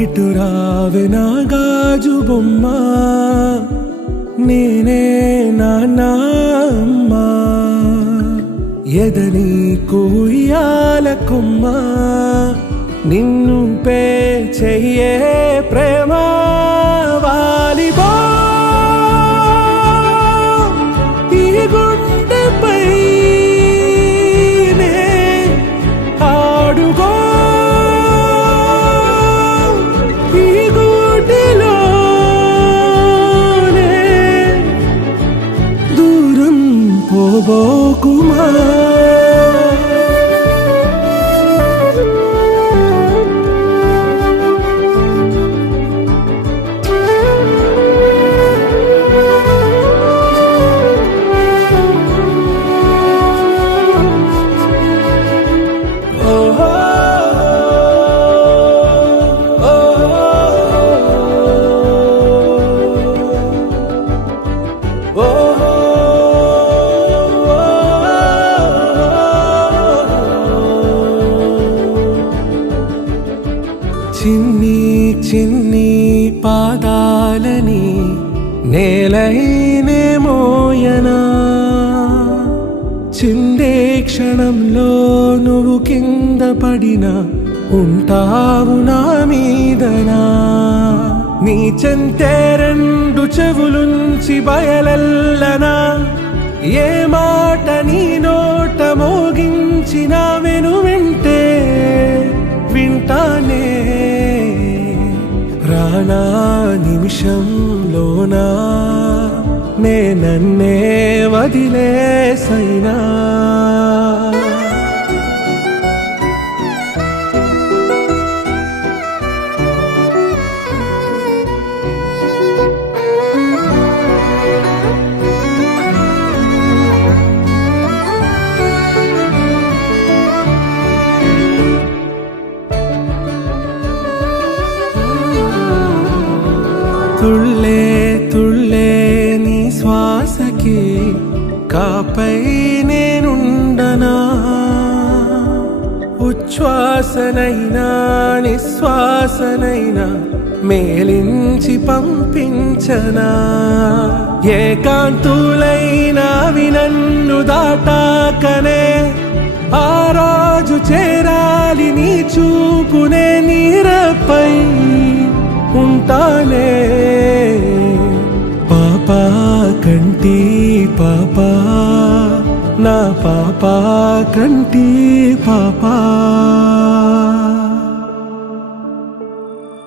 ఇటు రావే నా గాజు బొమ్మ, నేనే నాన్న అమ్మ. ఎదని కుయ్యాల కొమ్మ, నిన్ను పే చెయ్యే ప్రేమ వాలిబా. ఈ గుండెపై నే ఆడుగో, ఈ గుడిలోనే దూరం పోబోకుమా. చిన్ని చిన్ని పాదాలని నేలైనే మోయనా, చిందే క్షణంలో నువ్వు కింద పడినా ఉంటావు నా మీదనా. నీ చెంతే రెండు చెవులుంచి బయలెల్లనా, ఏ మాట నీ నోట మోగించిన వెను వింటే వింటానే. రానా నిమిషంలోనా నే నన్నే వదిలేసైనా. తుళ్ళే తుళ్ళే నీ శ్వాసకి కాపై నేనుండనా, ఉచ్ఛ్వాసనైనా నిశ్వాసనైనా మేలించి పంపించనా. ఏకాంతులైనా నన్ను దాటాకనే ఆ రోజు చేరాలి నీ చూపునే నీరపై ఉంటానే. పాపా కంటి పాపా, నా పాపా కంటి పాపా.